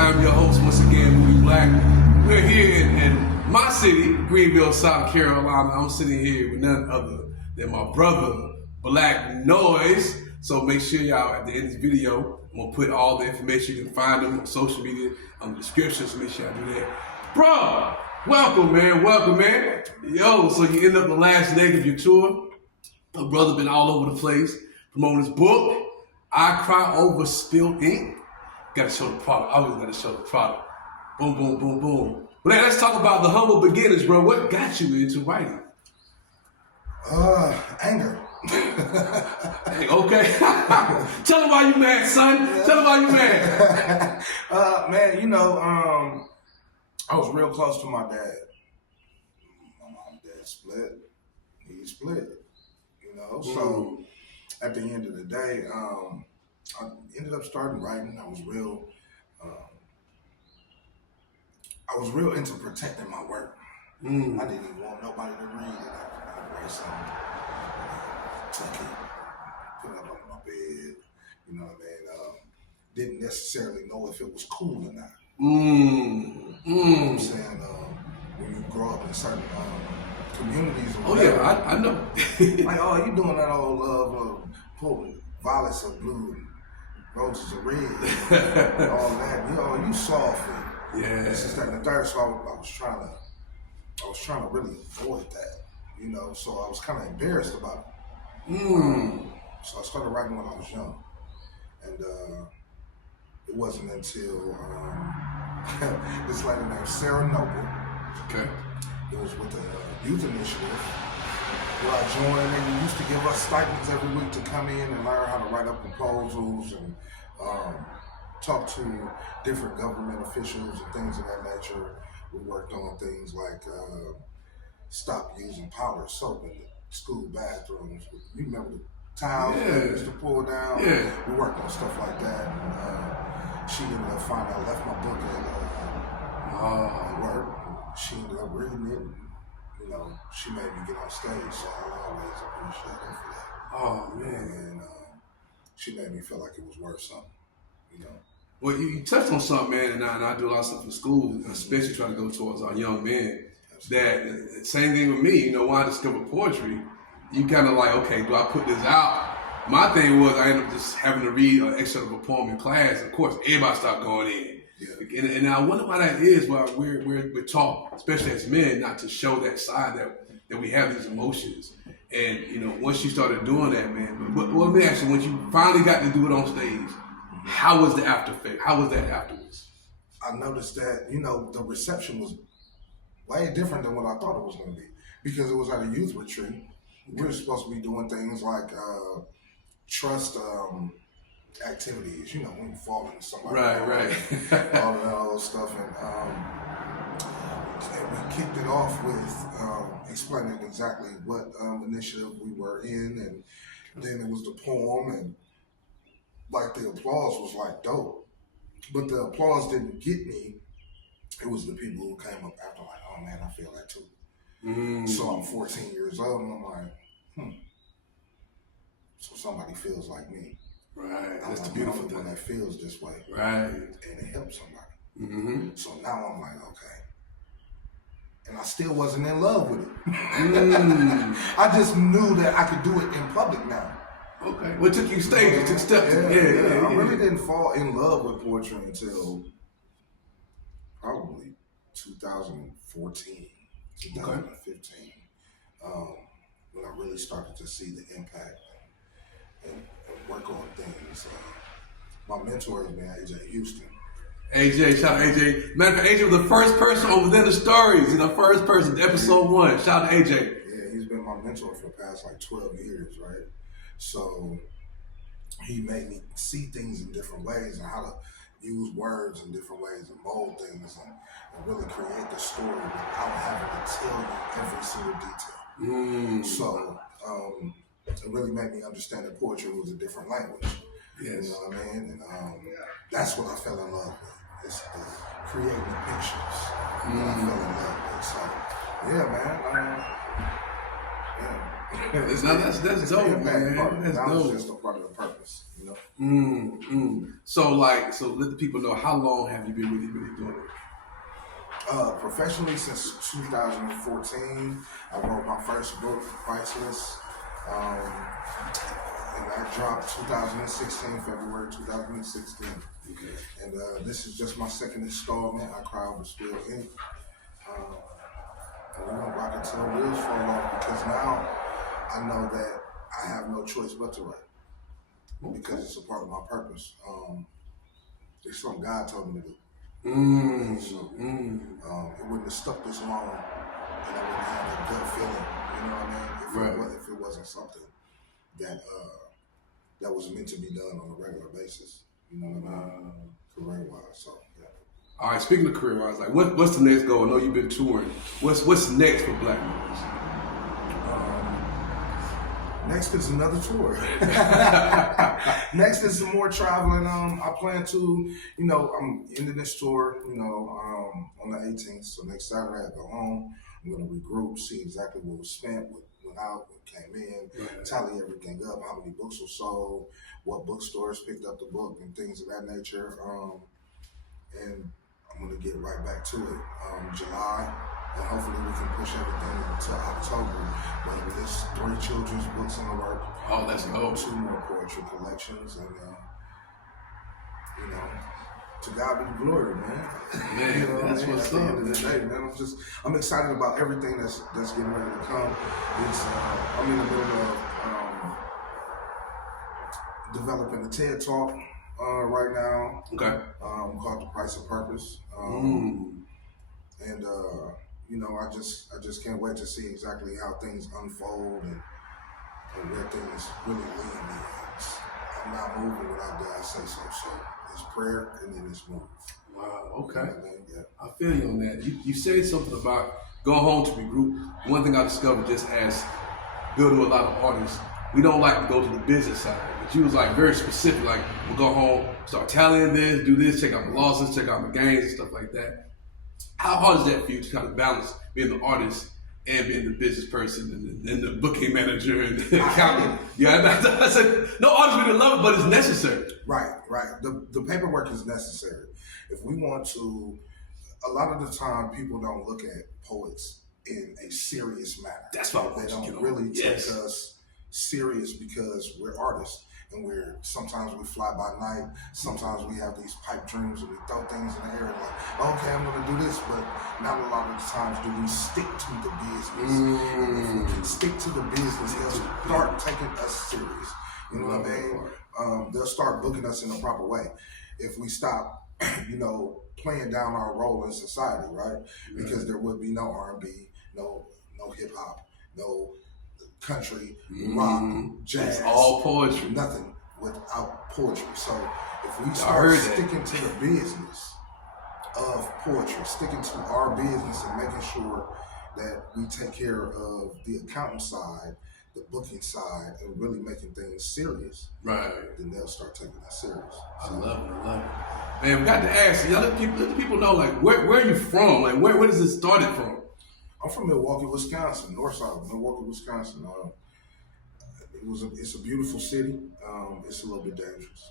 I'm your host once again, Moody Black. We're here in my city, Greenville, South Carolina. I'm sitting here with none other than my brother, Black Noise. So make sure y'all, at the end of this video, I'm gonna put all the information. You can find them on social media, on the description, so make sure y'all do that. Bro, welcome, man. Yo, so you end up the last leg of your tour. My brother been all over the place promoting his book, I Cry Over Spilled Ink. Gotta show the product. I always gotta show the product. Boom, boom, boom, boom. But let's talk about the humble beginnings, bro. What got you into writing? Anger. Hey, okay. Tell him why you mad, son. Tell him why you mad. Man, you know, I was real close to my dad. My mom and dad split. He split. You know, so at the end of the day, I ended up starting writing. I was real into protecting my work. I didn't even want nobody to read it. I'd write something, tuck it, put it up on my bed. You know what I mean? Didn't necessarily know if it was cool or not. You know what I'm saying? When you grow up in certain communities or whatever, yeah, I know. like, oh, you doing that old love, pulling violets are blue and roses are red, and all that. You know, you soft. Yeah. This is that and the third. So I was trying to really avoid that. You know, so I was kind of embarrassed about it. So I started writing when I was young, and it wasn't until this lady named Sarah Noble. Okay. It was with the youth initiative where I joined, and they used to give us stipends every week to come in and learn how to write up proposals and talk to different government officials and things of that nature. We worked on things like stop using powdered soap in the school bathrooms. You remember the towels that used to pull down? Yeah. We worked on stuff like that. And, she ended up finding I left my book at work. She ended up reading it. And, you know, she made me get on stage, so I always appreciate her for that. Oh, man. And she made me feel like it was worth something, you know. Well, you touched on something, man, and I do a lot of stuff in school, especially trying to go towards our young men. That same thing with me, you know, when I discovered poetry, you kind of like, okay, do I put this out? My thing was I ended up just having to read an excerpt of a poem in class. Of course, everybody stopped going in. Yeah. And I wonder why that is. Why we're taught, especially as men, not to show that side that we have these emotions. And you know, once you started doing that, man. But let me ask you, when you finally got to do it on stage, how was the after effect? How was that afterwards? I noticed that, you know, the reception was way different than what I thought it was going to be, because it was at a youth retreat. We were supposed to be doing things like trust activities, you know, when you fall into somebody. Right. all of that old stuff. And we kicked it off with explaining exactly what initiative we were in, and then it was the poem, and like the applause was like dope. But the applause didn't get me. It was the people who came up after, like, oh man, I feel that too. So I'm 14 years old, and I'm like, so somebody feels like me. Right. I'm That's the like, beautiful I'm the thing. one that feels this way. Right. And it helps somebody. So now I'm like, okay. And I still wasn't in love with it. I just knew that I could do it in public now. Okay. What took you stages? Took steps. Yeah. I really didn't fall in love with poetry until probably 2014, 2015, when I really started to see the impact and work on things. My mentor has been AJ Houston. AJ, shout out AJ. Matter of fact, AJ was the first person over there in the stories. He's the first person, episode 1. Shout out to AJ. Yeah, he's been my mentor for the past like 12 years, right? So he made me see things in different ways and how to use words in different ways and mold things and really create the story without having to tell you every single detail. So it really made me understand that poetry was a different language. Yes. You know what I mean? And that's what I fell in love with. It's the creating the pictures that I fell in love with. So, yeah, man. That's it's dope, the impact man. part. That's Knowledge dope. is just a part of the purpose, you know. So let the people know, how long have you been really doing it? Professionally since 2014, I wrote my first book, Priceless, and that dropped 2016, February 2016. Okay. And this is just my second installment. I Cry Over Spilled Ink. And we're gonna rock it till the wheels fall off, because now I know that I have no choice but to write, because it's a part of my purpose. It's something God told me to do. It wouldn't have stuck this long, and I wouldn't have that gut feeling. You know what I mean? If it wasn't something that that was meant to be done on a regular basis. You know what I mean? Career-wise, so yeah. All right. Speaking of career-wise, like what's the next goal? I know you've been touring. What's next for Black Noise? Next is another tour. Next is some more traveling. I plan to, I'm ending this tour, on the 18th. So next Saturday I go home. I'm going to regroup, see exactly what was spent, what went out, what came in, tally everything up, how many books were sold, what bookstores picked up the book, and things of that nature. And I'm going to get right back to it. July. And hopefully we can push everything to October. But there's 3 children's books in the work. Oh, let's go. 2 more poetry collections, and to God be the glory, man. Man, that's what's at the up. end of the day, man, I'm excited about everything that's getting ready to come. I'm in the middle of developing a TED Talk right now. Okay. Called The Price of Purpose. And I just can't wait to see exactly how things unfold and where things really lead me. I'm not moving without God say so. So it's prayer and then it's move. Wow. Okay. Yeah. I feel you on that. You said something about going home to regroup. One thing I discovered just as building with a lot of artists, we don't like to go to the business side. But you was like very specific. Like, we'll go home, start tallying this, do this, check out the losses, check out the gains and stuff like that. How hard is that for you to kind of balance being the artist and being the business person and the booking manager and the accountant? Yeah, I said, no artist would love it, but it's necessary. Right. The paperwork is necessary. If we want to, a lot of the time people don't look at poets in a serious manner. That's what they don't really take us serious because we're artists. And sometimes we fly by night, sometimes we have these pipe dreams and we throw things in the air like, okay, I'm gonna do this, but not a lot of the times do we stick to the business. And if we can stick to the business, they'll start taking us serious. You know what I mean? They'll start booking us in a proper way. If we stop, playing down our role in society, right? Because there would be no R&B, no hip hop, no country, rock, jazz, it's all poetry. Nothing without poetry. So if we start sticking to the business of poetry, sticking to our business and making sure that we take care of the accounting side, the booking side, and really making things serious, right? Then they'll start taking us serious. So. I love it. Man, we got to ask you, let the people know, like, where are you from? Like, where does it started from? I'm from Milwaukee, Wisconsin, north side of Milwaukee, Wisconsin. It's a beautiful city. It's a little bit dangerous.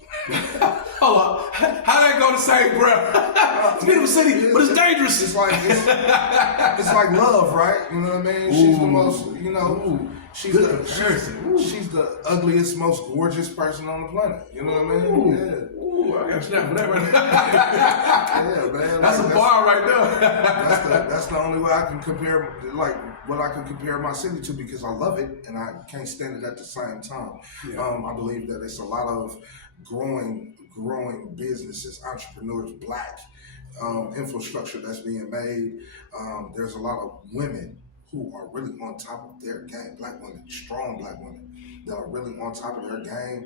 Hold on, how that go the same, bro? It's a beautiful city, but it's dangerous. It's like love, right? You know what I mean? She's the most, she's the ugliest, most gorgeous person on the planet. You know what I mean? Yeah. I got snap for that right now. Yeah, man. That's a bar right there. That's the only way I can compare, what I can compare my city to, because I love it and I can't stand it at the same time. Yeah. I believe that it's a lot of growing businesses, entrepreneurs, black infrastructure that's being made. There's a lot of women who are really on top of their game, black women, strong black women that are really on top of their game.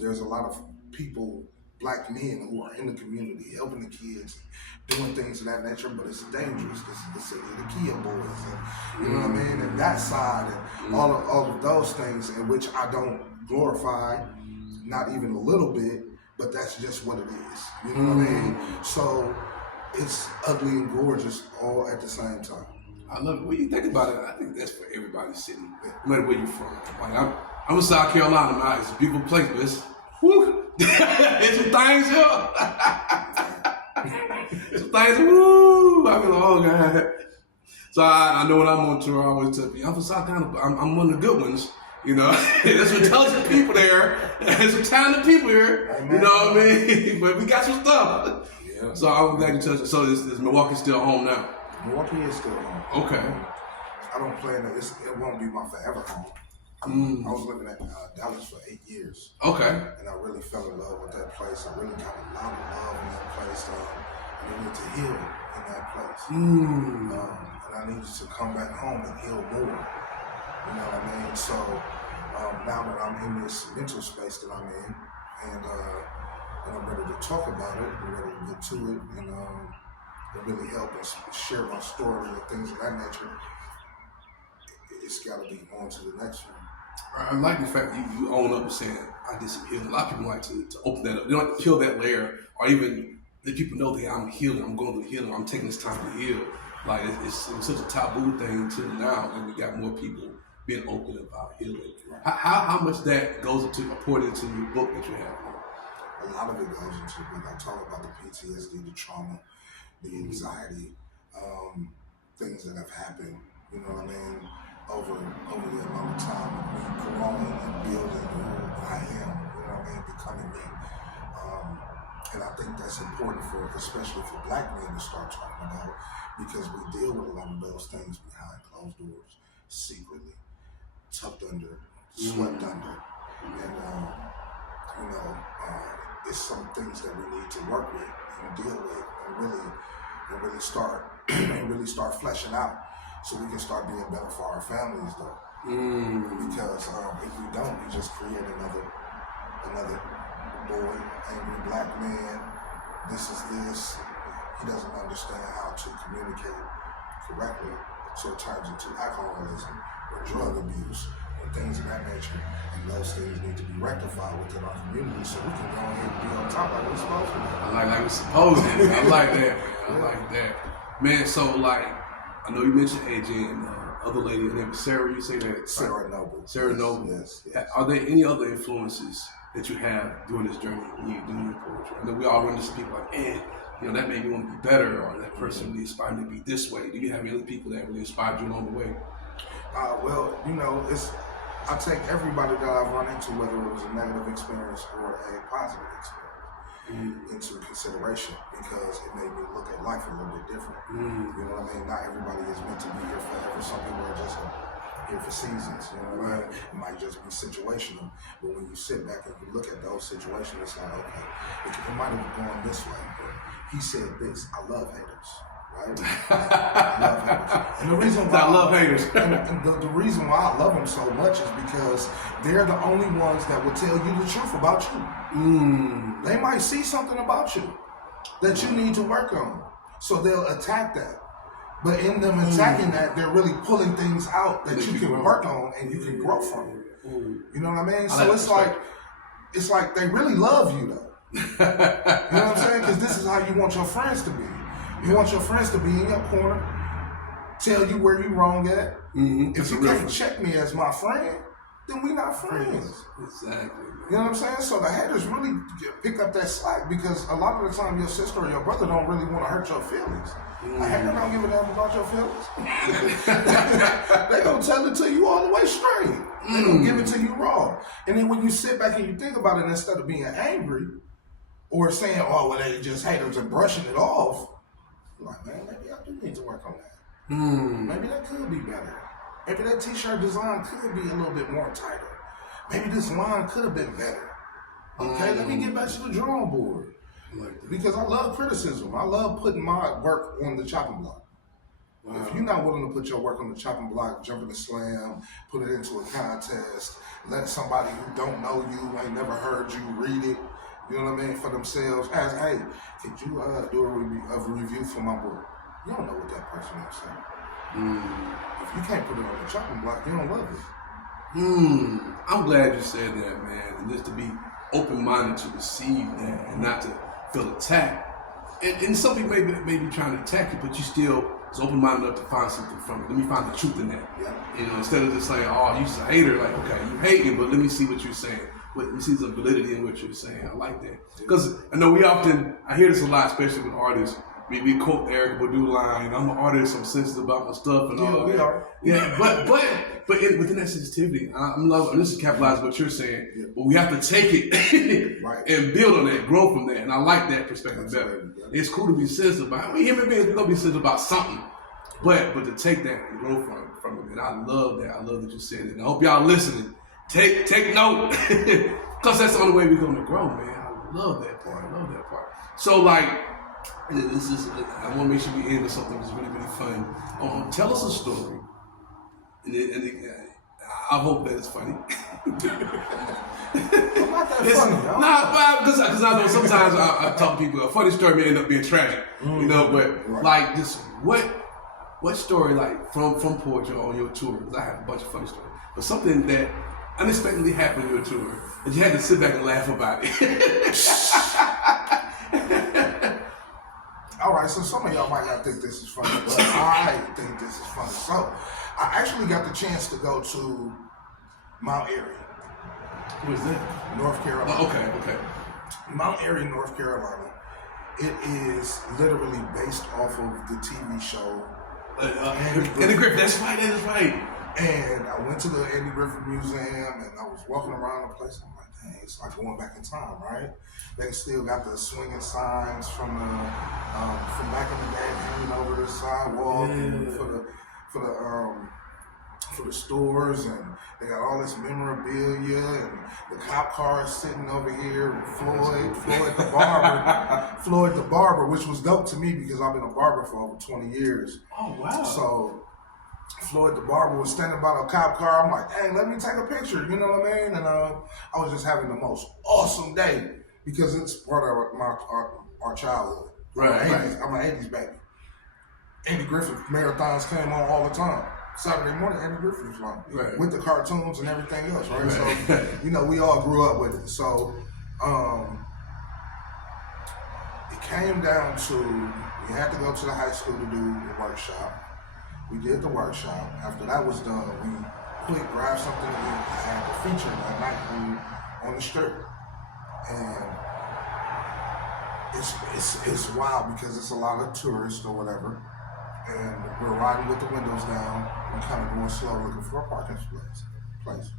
There's a lot of people, black men who are in the community, helping the kids, doing things of that nature, but it's dangerous. The city of the Kia boys, and, you know what I mean? And that side, and all of those things, in which I don't glorify, not even a little bit, but that's just what it is. You know what I mean? So it's ugly and gorgeous all at the same time. I love it. When you think about it, I think that's for everybody's city, no matter where you're from. Like I'm in South Carolina now. It's a beautiful place, but it's whoo. There's some things here. Some things, woo. I feel like, oh God. So I know when I'm on tour, I always tell people, I'm from South Carolina, but I'm one of the good ones. You know, there's some talented people there. There's some talented people here. You know what I mean? But we got some stuff. Yeah. So I'm glad you touched it. So is Milwaukee still home now? Milwaukee is still home. Okay. I don't plan it. It won't be my forever home. I was living at Dallas for 8 years. Okay. And I really fell in love with that place. I really got a lot of love in that place. I needed to heal in that place. And I needed to come back home and heal more. You know what I mean? So now that I'm in this mental space that I'm in, and I'm ready to talk about it, I'm ready to get to it, and really help us share my story and things of that nature, it's got to be on to the next one. I like the fact that you own up and saying, I did some healing. A lot of people like to open that up. They don't like to peel that layer, or even let people know that I'm healing, I'm going through healing, I'm taking this time to heal. Like, it's such a taboo thing until now, and we got more people being open about healing. How much that goes into, poured into your book that you have? A lot of it goes into the book. I talk about the PTSD, the trauma, the anxiety, things that have happened, you know what I mean, over the amount of time of me growing and building who I am, you know what I mean, becoming me. And I think that's important especially for Black men to start talking about, because we deal with a lot of those things behind closed doors, secretly, tucked under, swept under. And, it's some things that we need to work with and deal with and really start fleshing out, so we can start being better for our families, though. Because if we don't, we just create another boy, angry Black man. This. He doesn't understand how to communicate correctly, so it turns into alcoholism or drug abuse or things of that nature. And those things need to be rectified within our community, so we can go ahead and be on top like we're supposed to be. Like we're supposed to. I like that. I like that. Man, so like, I know you mentioned AJ and other lady, her name is Sarah, you say that? Sarah Noble. Sarah Noble. Yes. Are there any other influences that you have during this journey when you're doing your poetry? I know we all run into people like, that made me want to be better, or that person really inspired me to be this way. Do you have any other people that really inspired you along the way? Well, I take everybody that I've run into, whether it was a negative experience or a positive experience, into consideration, because it made me look at life a little bit different. You know what I mean? Not everybody is meant to be here forever. Some people are just here for seasons. You know what I mean? It might just be situational. But when you sit back and you look at those situations, it's like, okay, it might have gone this way, but he said this. I love haters. Right? I love haters. And the reason why I love haters. and the reason why I love them so much is because they're the only ones that will tell you the truth about you. They might see something about you that you need to work on, so they'll attack that. But in them attacking that, they're really pulling things out that you can work on and you can grow from. You know what I mean? So it's like they really love you, though. You know what I'm saying? Because this is how you want your friends to be. You want your friends to be in your corner, tell you where you're wrong at. If you can't check me as my friend, then we not friends. Exactly. You know what I'm saying? So the haters really pick up that slack, because a lot of the time your sister or your brother don't really want to hurt your feelings. A hater don't give a damn about your feelings. They gonna tell it to you all the way straight. They gonna give it to you raw. And then when you sit back and you think about it, instead of being angry or saying, oh, well, they just haters and brushing it off, like, man, maybe I do need to work on that. Maybe that could be better. Maybe that t-shirt design could be a little bit more tighter. Maybe this line could have been better. Okay, let me get back to the drawing board. Because I love criticism. I love putting my work on the chopping block. If you're not willing to put your work on the chopping block, jump in the slam, put it into a contest, let somebody who don't know you, ain't never heard you, read it, you know what I mean, for themselves, ask, hey, could you do a review for my book? You don't know what that person is saying. If you can't put it on the chopping block, you don't love it. I'm glad you said that, man. And just to be open-minded to receive that and not to feel attacked. And some people may be trying to attack you, but you still is open-minded enough to find something from it. Let me find the truth in that. Yeah. You know, instead of just saying, "Oh, you're just a hater." Like, okay, you hating, but let me see what you're saying. Let me see some validity in what you're saying. I like that because I know I hear this a lot, especially with artists. We quote the Erykah Badu line. You know, I'm an artist. I'm sensitive about my stuff and all we that. are. Yeah, but within that sensitivity, I'm loving. This is capitalizing what you're saying, Yeah. but we have to take it Right. and build on that, grow from that, and I like that perspective better. Absolutely. It's cool to be sensitive about. I mean, human beings we're gonna be sensitive about something, but to take that and grow from it, and I love that. I love that you said it, and I hope y'all listening. Take note, because that's the only way we're gonna grow, man. I love that part. So like. This is. I want to make sure we end with something that's really, really fun. Tell us a story, I hope that it's funny. I'm not that funny, huh? Nah, because I know sometimes I talk to people. A funny story may end up being tragic, you know. But Right. like, just what story like from Poetry on your tour? Because I have a bunch of funny stories, but something that unexpectedly happened on your tour, and you had to sit back and laugh about it. All right, so some of y'all might not think this is funny, but I think this is funny. So, I actually got the chance to go to Mount Airy, What is that? North Carolina. Oh, okay. Mount Airy, North Carolina. It is literally based off of the TV show Andy Griffith. That's right. And I went to the Andy Griffith Museum, and I was walking around the place. I'm like, dang, it's like going back in time, right? They still got the swinging signs from back in the day hanging over the sidewalk and for the stores, and they got all this memorabilia, and the cop car is sitting over here. Floyd the barber, which was dope to me because I've been a barber for over 20 years. Oh wow! So Floyd the barber was standing by the cop car. I'm like, hey, let me take a picture. You know what I mean? And I was just having the most awesome day because it's part of our childhood. Right. I'm an 80s baby. Andy Griffith marathons came on all the time. Saturday morning, Andy Griffith was on with the cartoons and everything else, right? So, you know, we all grew up with it. So, it came down to we had to go to the high school to do the workshop. We did the workshop. After that was done, we quick grabbed something to eat. I had the feature that night on the strip, and it's wild because it's a lot of tourists or whatever, and we're riding with the windows down. We're kind of going slow, looking for a parking place.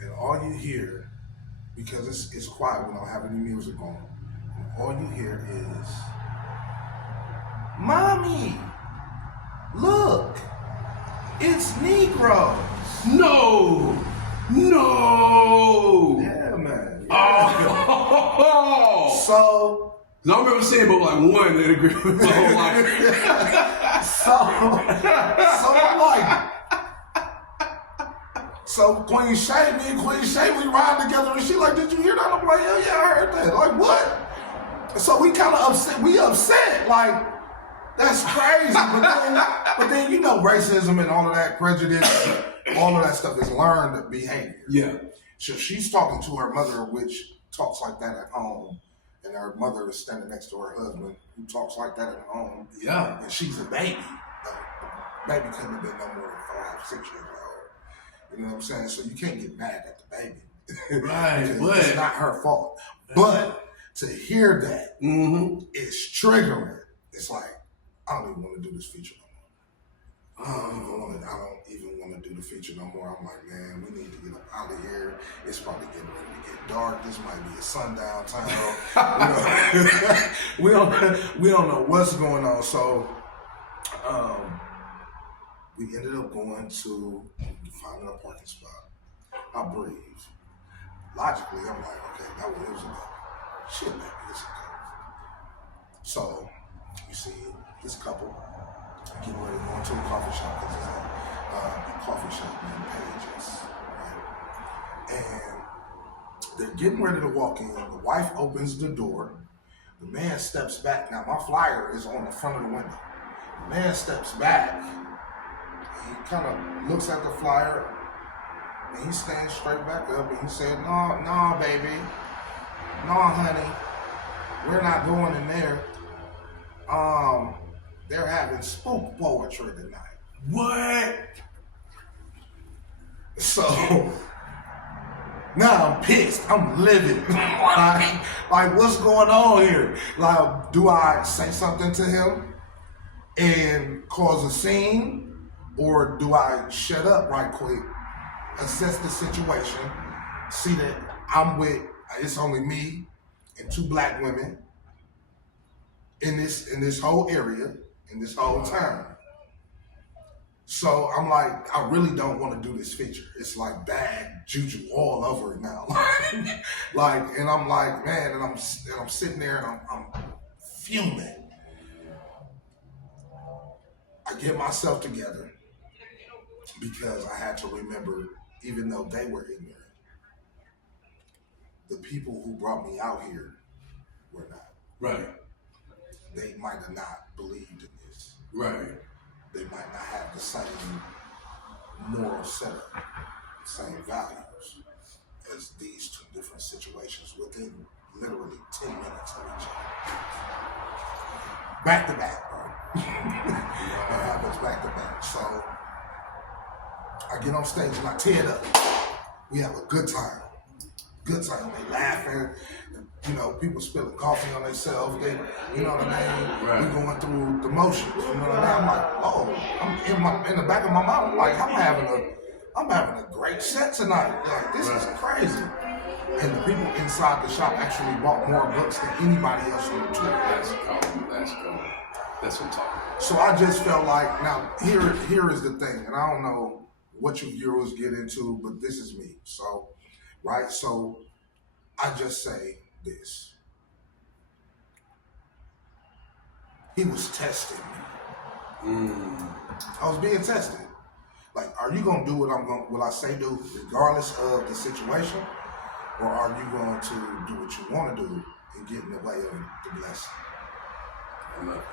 And all you hear, because it's quiet, we don't have any music on, and all you hear is, "Mommy, look, it's Negroes." No. Yeah, man. Oh. So I remember seeing but like one Andy Griffith my whole life. So Queen Shay, me and Queen Shay, we ride together, and she like, "Did you hear that?" I'm like, "Yeah, I heard that." Like, what? So we kind of upset. We upset, like, that's crazy. But then you know, racism and all of that, prejudice, all of that stuff is learned behavior. Yeah. So she's talking to her mother, which talks like that at home, and her mother is standing next to her husband, who talks like that at home. Yeah. And she's a baby. The baby couldn't have been no more than 5, 6 years old. You know what I'm saying? So you can't get mad at the baby. Right. It's not her fault. But to hear that is triggering. It's like, I don't even want to do this feature no more. I don't even want to do the feature no more. I'm like, man, we need to get up out of here. It's probably getting ready to get dark. This might be a sundown time. we don't know what's going on. So we ended up going to finding a parking spot. I breathe. Logically, I'm like, okay, that was years ago. Shit, man, it's okay. So you see this couple getting ready to go into a coffee shop because it's a coffee shop named Pages, right? And they're getting ready to walk in. The wife opens the door. The man steps back. Now, my flyer is on the front of the window. The man steps back. He kind of looks at the flyer, and he stands straight back up, and he said, no, baby. No, honey. We're not going in there. they're having spook poetry tonight. What? So now I'm pissed. I'm livid. like, what's going on here? Like, do I say something to him and cause a scene, or do I shut up right quick, assess the situation, see that it's only me and 2 black women in this whole area, in this whole town. So I'm like, I really don't want to do this feature. It's like bad juju all over it now. And I'm like, man, and I'm sitting there and I'm fuming. I get myself together because I had to remember, even though they were ignorant, the people who brought me out here were not. Right. They might have not believed in this. Right. They might not have the same moral setup, same values as these 2 different situations within literally 10 minutes of each other. Back to back, bro. That happens back to back. So I get on stage and I tear it up. We have a good time. Good time. They laughing. You know, people spilling coffee on themselves. You know what I mean? Right. We going through the motions. You know what I mean? I'm like, oh, I'm in the back of my mind. I'm like, I'm having a great set tonight. Like, this is crazy. And the people inside the shop actually bought more books than anybody else on the tour. That's cool. That's cool. That's what I'm talking about. So I just felt like, now here is the thing, and I don't know what you viewers get into, but this is me. So, right? So I just say this. He was testing me. I was being tested. Like, are you gonna do what I say do, regardless of the situation? Or are you going to do what you want to do and get in the way of the blessing? I love it.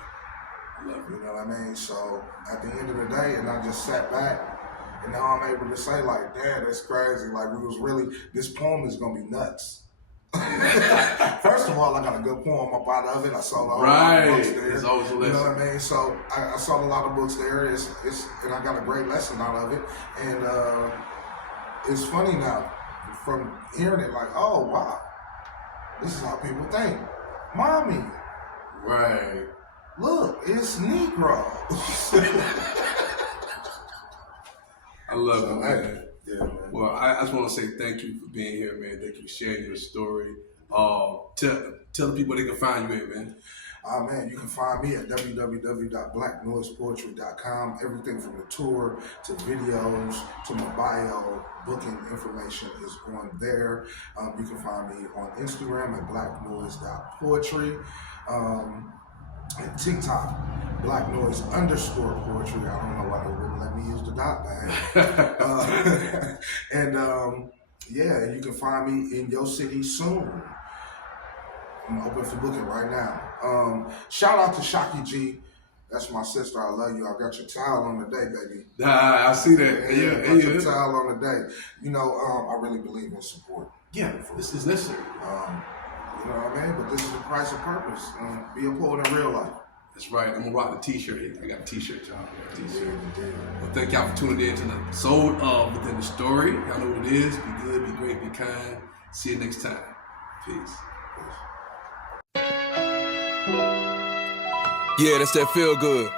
You know what I mean? So at the end of the day, and I just sat back, and now I'm able to say, like, damn, that's crazy. Like, this poem is going to be nuts. First of all, I got a good poem up out of it. I sold a whole lot of books there. It's always a lesson. You know what I mean? So I sold a lot of books there, and I got a great lesson out of it. And it's funny now, from hearing it, like, oh, wow, this is how people think. Mommy. Right. Look, it's Negro. I love it, man. Yeah, man. Well, I just want to say thank you for being here, man. Thank you for sharing your story. Tell the people they can find you at, man. Man, you can find me at www.blacknoisepoetry.com. Everything from the tour to videos to my bio, booking information is on there. You can find me on Instagram at blacknoise.poetry. And TikTok, blacknoise_poetry. I don't know why they wouldn't let me use the dot bag. Yeah, you can find me in your city soon. I'm open for booking right now. Shout out to Shocky G. That's my sister. I love you. I got your towel on the day, baby. I see that. Yeah, got your towel on the day. You know, I really believe in support. Yeah, this is necessary. You know what I mean? But this is the price of purpose. Be a poet in real life. That's right. I'm gonna rock the t-shirt. I got a t-shirt, y'all. Well, thank y'all for tuning in to the episode of Within the Story. Y'all know what it is. Be good, be great, be kind. See you next time. Peace. Yeah, that's that feel good.